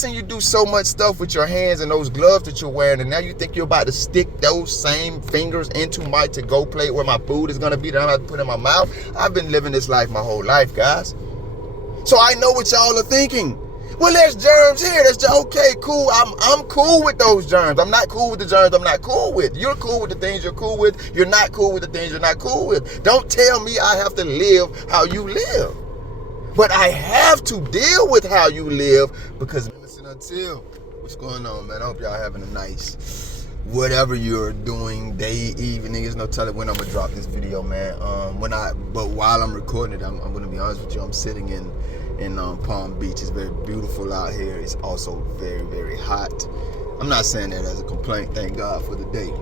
seen you do so much stuff with your hands and those gloves that you're wearing, and now you think you're about to stick those same fingers into my to-go plate where my food is going to be that I'm about to put in my mouth. I've been living this life my whole life, guys. So I know what y'all are thinking. Well, there's germs here. Okay, cool. I'm cool with those germs. I'm not cool with the germs I'm not cool with. You're cool with the things you're cool with. You're not cool with the things you're not cool with. Don't tell me I have to live how you live. But I have to deal with how you live because listen until. What's going on, man? I hope y'all having a nice whatever you're doing, day, evening. There's no telling when I'm gonna drop this video, man. But while I'm recording it, I'm gonna be honest with you. I'm sitting in Palm Beach. It's very beautiful out here. It's also very, very hot. I'm not saying that as a complaint. Thank God for the day.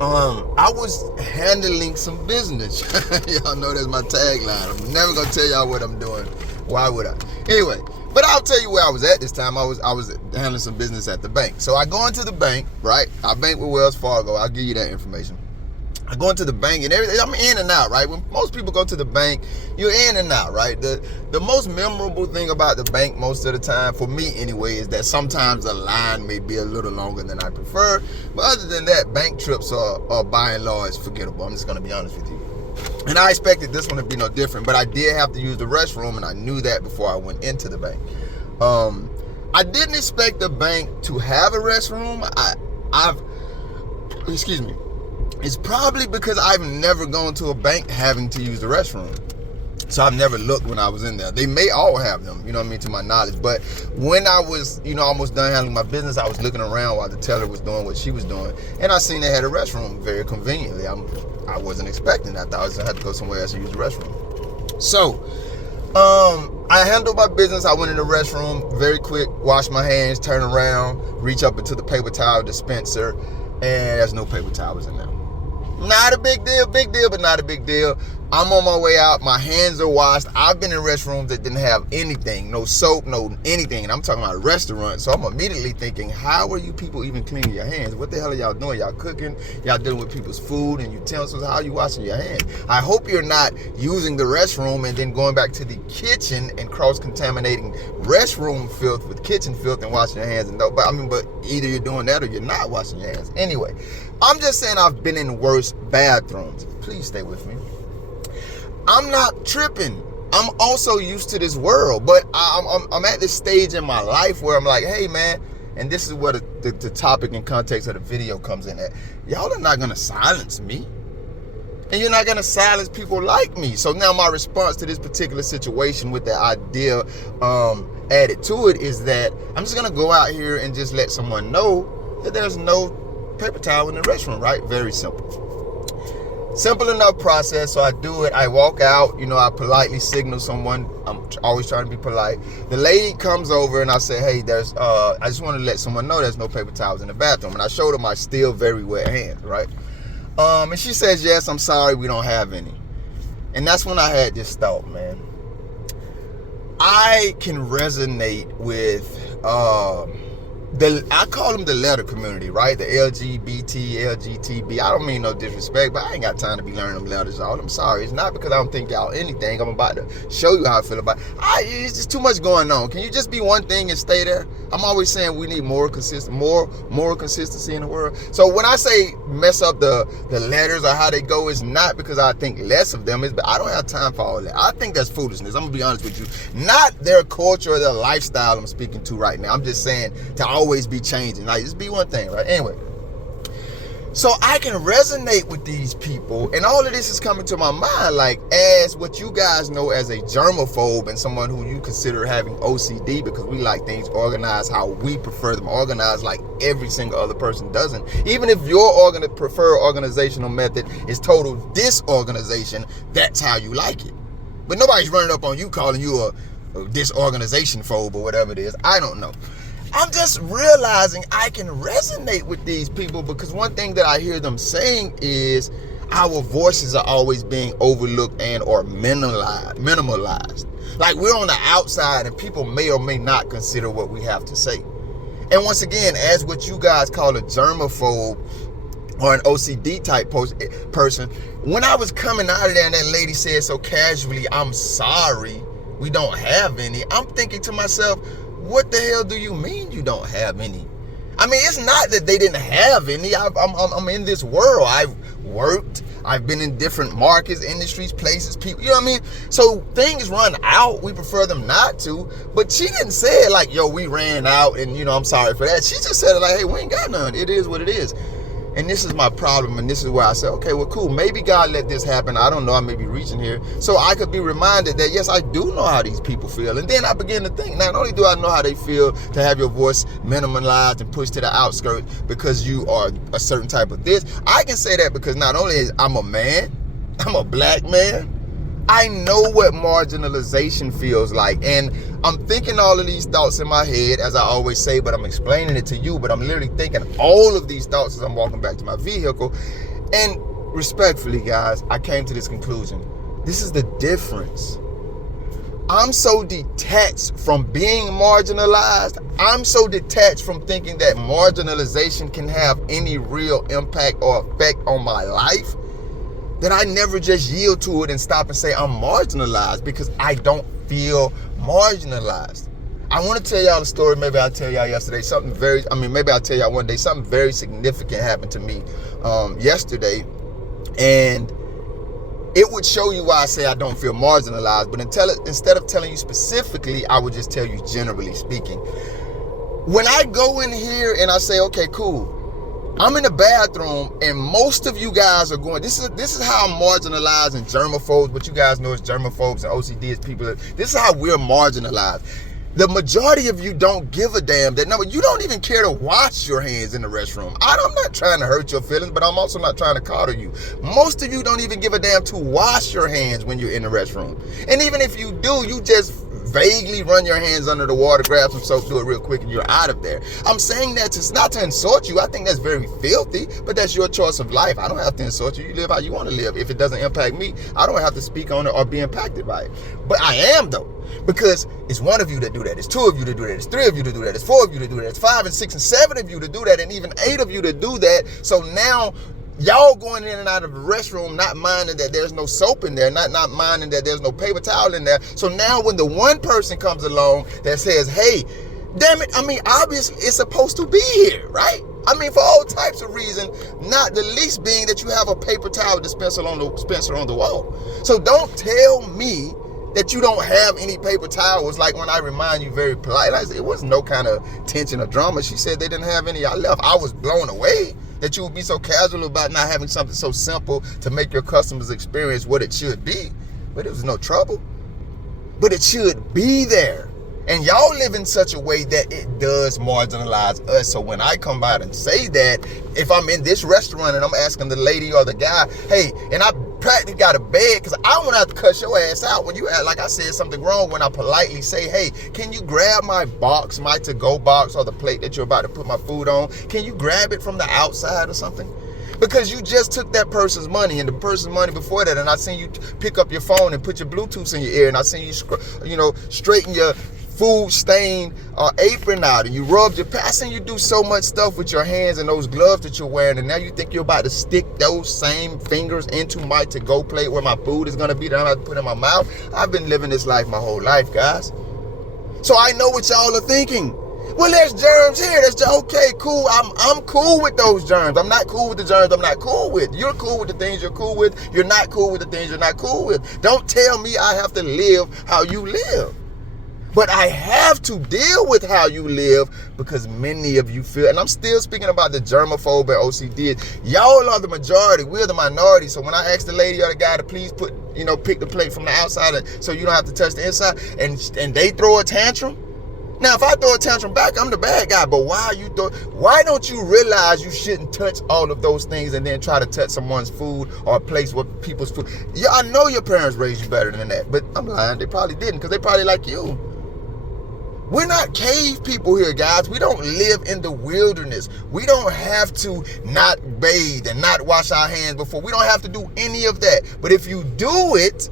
I was handling some business. Y'all know that's my tagline. I'm never gonna tell y'all what I'm doing. Why would I? Anyway, but I'll tell you where I was at this time. I was handling some business at the bank. So I go into the bank, right? I bank with Wells Fargo. I'll give you that information. I go into the bank and everything. I'm in and out, right? When most people go to the bank, you're in and out, right? The most memorable thing about the bank most of the time, for me anyway, is that sometimes the line may be a little longer than I prefer. But other than that, bank trips are by and large forgettable. I'm just going to be honest with you. And I expected this one to be no different, but I did have to use the restroom, and I knew that before I went into the bank. I didn't expect the bank to have a restroom. Excuse me. It's probably because I've never gone to a bank having to use the restroom. So I've never looked when I was in there. They may all have them, you know what I mean, to my knowledge. But when I was, almost done handling my business, I was looking around while the teller was doing what she was doing. And I seen they had a restroom very conveniently. I wasn't expecting that. I thought I was going to have to go somewhere else and use the restroom. So, I handled my business. I went in the restroom very quick, washed my hands, turn around, reach up into the paper towel dispenser, and there's no paper towels in there. Not a big deal, but not a big deal. I'm on my way out. My hands are washed. I've been in restrooms that didn't have anything, no soap, no anything. And I'm talking about a restaurant. So I'm immediately thinking, how are you people even cleaning your hands? What the hell are y'all doing? Y'all cooking? Y'all dealing with people's food and utensils? How are you washing your hands? I hope you're not using the restroom and then going back to the kitchen and cross-contaminating restroom filth with kitchen filth and washing your hands. But either you're doing that or you're not washing your hands. Anyway, I'm just saying I've been in worse bathrooms. Please stay with me. I'm not tripping. I'm also used to this world, but I'm at this stage in my life where I'm like, hey man, and this is where the topic and context of the video comes in at. Y'all are not gonna silence me, and you're not gonna silence people like me. So now my response to this particular situation with the idea added to it is that I'm just gonna go out here and just let someone know that there's no paper towel in the restroom, right? Very simple. Simple enough process. So I do it. I walk out, I politely signal someone. I'm always trying to be polite. The lady comes over and I say, hey, I just want to let someone know there's no paper towels in the bathroom. And I showed her my still very wet hands, right? And she says, yes, I'm sorry, we don't have any. And that's when I had this thought, man. I can resonate with I call them the letter community, right? The LGBT, LGTB. I don't mean no disrespect, but I ain't got time to be learning them letters, y'all. I'm sorry. It's not because I don't think y'all anything. I'm about to show you how I feel about it. It's just too much going on. Can you just be one thing and stay there? I'm always saying we need more moral consistency in the world. So when I say mess up the letters or how they go, it's not because I think less of them. But I don't have time for all that. I think that's foolishness. I'm going to be honest with you. Not their culture or their lifestyle I'm speaking to right now. I'm just saying to always be changing. Like, just be one thing, right? Anyway. So I can resonate with these people, and all of this is coming to my mind, like, as what you guys know as a germaphobe and someone who you consider having OCD because we like things organized how we prefer them organized, like every single other person doesn't. Even if your preferred organizational method is total disorganization, that's how you like it. But nobody's running up on you calling you a disorganization phobe or whatever it is. I don't know. I'm just realizing I can resonate with these people because one thing that I hear them saying is our voices are always being overlooked and or minimalized. Like we're on the outside and people may or may not consider what we have to say. And once again, as what you guys call a germaphobe or an OCD type person, when I was coming out of there and that lady said so casually, I'm sorry, we don't have any, I'm thinking to myself, What the hell do you mean you don't have any? I mean, it's not that they didn't have any. I'm in this world. I've worked. I've been in different markets, industries, places, people. You know what I mean? So things run out. We prefer them not to. But she didn't say it like, yo, we ran out and, I'm sorry for that. She just said it like, hey, we ain't got none. It is what it is. And this is my problem, and this is where I say, okay, well, cool. Maybe God let this happen. I don't know. I may be reaching here. So I could be reminded that, yes, I do know how these people feel. And then I begin to think, not only do I know how they feel to have your voice minimalized and pushed to the outskirts because you are a certain type of this, I can say that because not only I'm a man, I'm a black man, I know what marginalization feels like. And I'm thinking all of these thoughts in my head, as I always say, but I'm explaining it to you. But I'm literally thinking all of these thoughts as I'm walking back to my vehicle. And respectfully, guys, I came to this conclusion. This is the difference. I'm so detached from being marginalized. I'm so detached from thinking that marginalization can have any real impact or effect on my life, that I never just yield to it and stop and say I'm marginalized, because I don't feel marginalized. I want to tell y'all a story. Maybe I'll tell y'all yesterday maybe I'll tell y'all one day. Something very significant happened to me yesterday, and it would show you why I say I don't feel marginalized. But instead of telling you specifically, I would just tell you generally speaking. When I go in here and I say, okay, cool, I'm in the bathroom, and most of you guys are going, this is how I'm marginalized and germaphobes. What you guys know is germaphobes and OCD is people. This is how we're marginalized. The majority of you don't give a damn that number. You don't even care to wash your hands in the restroom. I'm not trying to hurt your feelings, but I'm also not trying to coddle you. Most of you don't even give a damn to wash your hands when you're in the restroom. And even if you do, you just vaguely run your hands under the water, grab some soap, do it real quick, and you're out of there. I'm saying that not to insult you. I think that's very filthy, but that's your choice of life. I don't have to insult you. You live how you want to live. If it doesn't impact me, I don't have to speak on it or be impacted by it. But I am, though, because it's one of you that do that. It's two of you to do that. It's three of you to do that. It's four of you to do that. It's 5 and 6 and 7 of you to do that, and even 8 of you to do that. So now y'all going in and out of the restroom, not minding that there's no soap in there, not minding that there's no paper towel in there. So now when the one person comes along that says, hey, damn it, obviously it's supposed to be here, right? For all types of reasons, not the least being that you have a paper towel dispenser on the wall. So don't tell me that you don't have any paper towels. Like when I remind you very polite, I said, it was no kind of tension or drama. She said they didn't have any. I left. I was blown away that you would be so casual about not having something so simple to make your customers experience what it should be. But it was no trouble. But it should be there. And y'all live in such a way that it does marginalize us. So when I come by and say that, if I'm in this restaurant and I'm asking the lady or the guy, hey, and I practically got a bed, because I want to have to cuss your ass out when you act like I said something wrong, when I politely say, hey, can you grab my box, my to-go box, or the plate that you're about to put my food on? Can you grab it from the outside or something? Because you just took that person's money and the person's money before that, and I seen you pick up your phone and put your Bluetooth in your ear, and I seen you, straighten your food stain apron out, and you rubbed your past, and you do so much stuff with your hands and those gloves that you're wearing, and now you think you're about to stick those same fingers into my to-go plate where my food is going to be that I'm going to put in my mouth. I've been living this life my whole life, guys. So I know what y'all are thinking. Well, there's germs here. Okay, cool. I'm cool with those germs. I'm not cool with the germs I'm not cool with. You're cool with the things you're cool with. You're not cool with the things you're not cool with. Don't tell me I have to live how you live. But I have to deal with how you live, because many of you feel, and I'm still speaking about the germaphobe and OCD. Y'all are the majority. We're the minority. So when I ask the lady or the guy to please pick the plate from the outside so you don't have to touch the inside, and they throw a tantrum. Now, if I throw a tantrum back, I'm the bad guy. But why don't you realize you shouldn't touch all of those things and then try to touch someone's food or a place with people's food? Yeah, I know your parents raised you better than that, but I'm lying. They probably didn't, because they probably like you. We're not cave people here, guys. We don't live in the wilderness. We don't have to not bathe and not wash our hands before. We don't have to do any of that. But if you do it,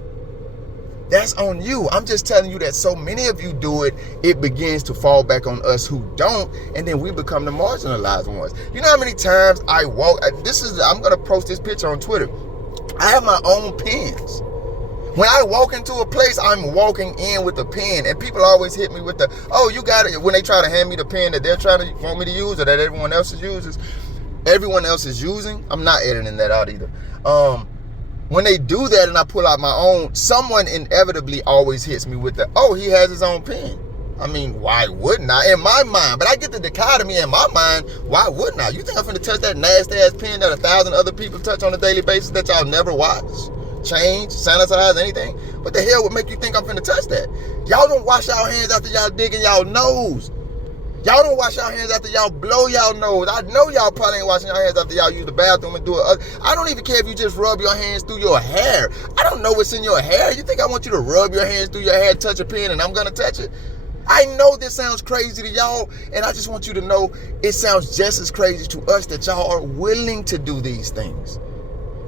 that's on you. I'm just telling you that so many of you do it, it begins to fall back on us who don't, and then we become the marginalized ones. You know how many times I walk, I'm going to post this picture on Twitter. I have my own pens. When I walk into a place, I'm walking in with a pen, and people always hit me with the, oh, you got it, when they try to hand me the pen that they're trying to want me to use or that everyone else is using. I'm not editing that out either. When they do that and I pull out my own, someone inevitably always hits me with the, oh, he has his own pen. I mean, why wouldn't I? In my mind, but I get the dichotomy in my mind, why wouldn't I? You think I'm finna touch that nasty ass pen that 1,000 other people touch on a daily basis that y'all never watch, change, sanitize, anything? What the hell would make you think I'm finna touch that? Y'all don't wash y'all hands after y'all digging y'all nose. Y'all don't wash y'all hands after y'all blow y'all nose. I know y'all probably ain't washing your hands after y'all use the bathroom and do it. I don't even care if you just rub your hands through your hair. I don't know what's in your hair. You think I want you to rub your hands through your hair, touch a pen, and I'm gonna touch it? I know this sounds crazy to y'all, and I just want you to know it sounds just as crazy to us that y'all are willing to do these things.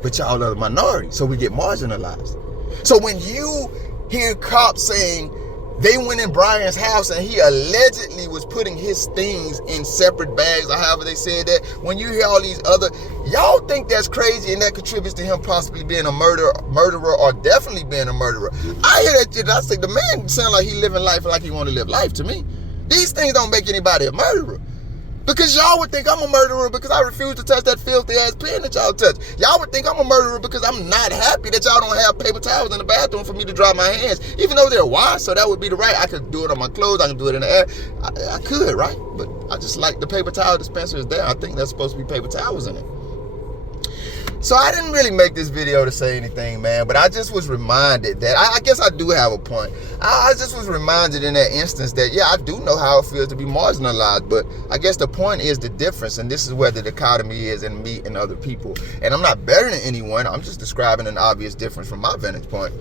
But y'all are the minority, so we get marginalized. So when you hear cops saying they went in Bryan's house and he allegedly was putting his things in separate bags, or however they said that, when you hear all these other, y'all think that's crazy and that contributes to him possibly being a murderer or definitely being a murderer. I hear that shit, I say the man sound like he living life like he want to live life to me. These things don't make anybody a murderer. Because y'all would think I'm a murderer because I refuse to touch that filthy ass pen that y'all touch. Y'all would think I'm a murderer because I'm not happy that y'all don't have paper towels in the bathroom for me to dry my hands, even though they're washed, so that would be the right. I could do it on my clothes, I can do it in the air. I could, right? But I just like the paper towel dispenser is there. I think there's supposed to be paper towels in it. So I didn't really make this video to say anything, man, but I just was reminded that, I guess I do have a point. I just was reminded in that instance that, yeah, I do know how it feels to be marginalized, but I guess the point is the difference, and this is where the dichotomy is in me and other people. And I'm not better than anyone, I'm just describing an obvious difference from my vantage point.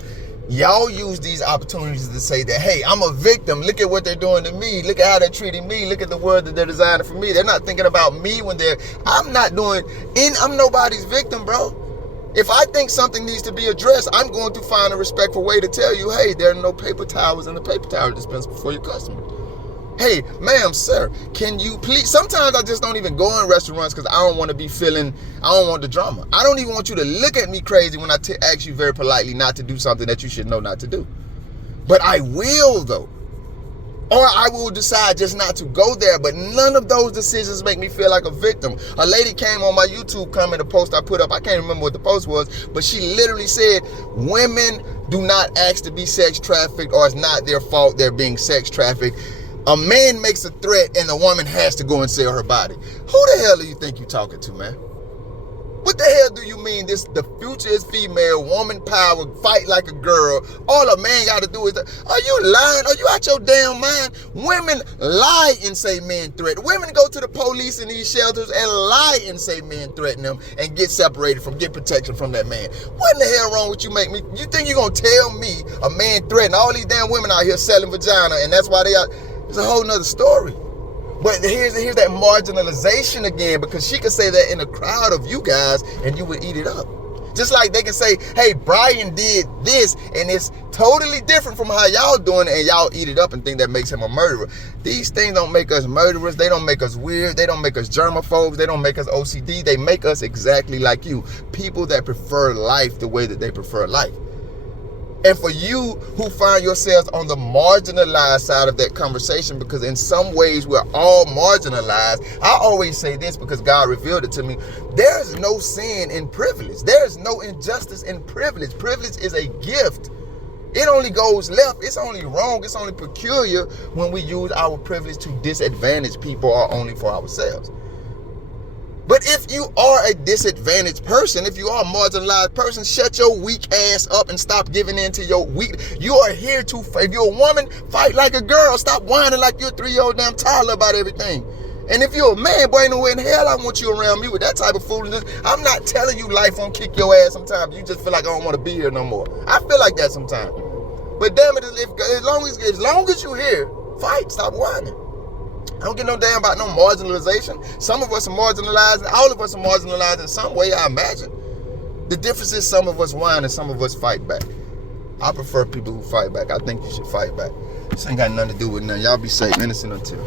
Y'all use these opportunities to say that, hey, I'm a victim. Look at what they're doing to me. Look at how they're treating me. Look at the word that they're designing for me. They're not thinking about me when I'm nobody's victim, bro. If I think something needs to be addressed, I'm going to find a respectful way to tell you, hey, there are no paper towels in the paper towel dispenser for your customer. Hey, ma'am, sir, can you please? Sometimes I just don't even go in restaurants because I don't want to be I don't want the drama. I don't even want you to look at me crazy when I ask you very politely not to do something that you should know not to do. But I will, though. Or I will decide just not to go there, but none of those decisions make me feel like a victim. A lady came on my YouTube comment, a post I put up, I can't remember what the post was, but she literally said, women do not ask to be sex trafficked, or it's not their fault they're being sex trafficked. A man makes a threat and a woman has to go and sell her body. Who the hell do you think you're talking to, man? What the hell do you mean the future is female, woman power, fight like a girl? All a man got to do is, are you lying? Are you out your damn mind? Women lie and say men threaten. Women go to the police in these shelters and lie and say men threaten them and get get protection from that man. What in the hell wrong with you you think you're going to tell me a man threatened all these damn women out here selling vagina and that's why they are? It's a whole nother story. But here's that marginalization again, because she could say that in a crowd of you guys and you would eat it up. Just like they can say, hey, Bryan did this and it's totally different from how y'all doing it, and y'all eat it up and think that makes him a murderer. These things don't make us murderers. They don't make us weird. They don't make us germaphobes. They don't make us OCD. They make us exactly like you. People that prefer life the way that they prefer life. And for you who find yourselves on the marginalized side of that conversation, because in some ways we're all marginalized, I always say this because God revealed it to me. There is no sin in privilege. There is no injustice in privilege. Privilege is a gift. It only goes left. It's only wrong. It's only peculiar when we use our privilege to disadvantage people or only for ourselves. But if you are a disadvantaged person, if you are a marginalized person, shut your weak ass up and stop giving in to your weak. You are here to, if you're a woman, fight like a girl. Stop whining like you're a 3-year-old damn toddler about everything. And if you're a man, boy, ain't no way in hell I want you around me with that type of foolishness. I'm not telling you life won't kick your ass sometimes. You just feel like I don't want to be here no more. I feel like that sometimes. But damn it, as long as you're here, fight, stop whining. I don't give no damn about no marginalization. Some of us are marginalized, all of us are marginalized in some way, I imagine. The difference is some of us whine and some of us fight back. I prefer people who fight back. I think you should fight back. This ain't got nothing to do with nothing. Y'all be safe, innocent until.